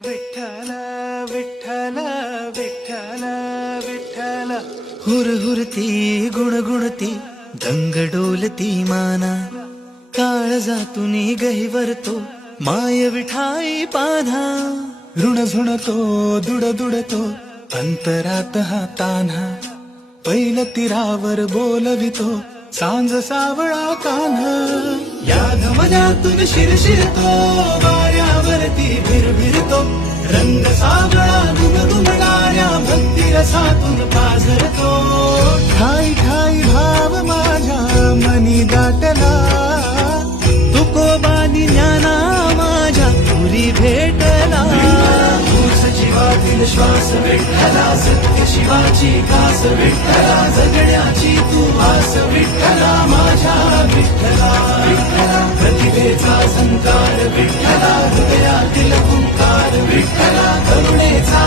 विठ्ठल विठ्ठल विठ्ठल विठ्ठल हुरहुरती गुणगुणती दंग डोलती माना काळजातून गहिवरतो माय विठाई पान्हा ऋण झुणतो दुड दुडतो अंतरात हा तान्हा पैल तीरावर बोलवितो सांज सावळा कान्हा या धमन्यातून शिरशिरतो वाऱ्यावरती भिरभिरतो रंग सावळा दुमदुमणाऱ्या भक्ती रसातून पाझरतो ठाई ठाई भाव माझ्या मनी दाटला तुकोबानी ज्ञाना माझ्या पुरी भेटला तूच जीवातील श्वास विठ्ठला सत्य शिवाची कास विठ्ठला जगण्याची तू आस विठ्ठला माझ्या विठ्ठला विठ्ठला प्रतिभेचा संकार विठ्ठला हृदयातील हुंकार विठ्ठला करुणेचा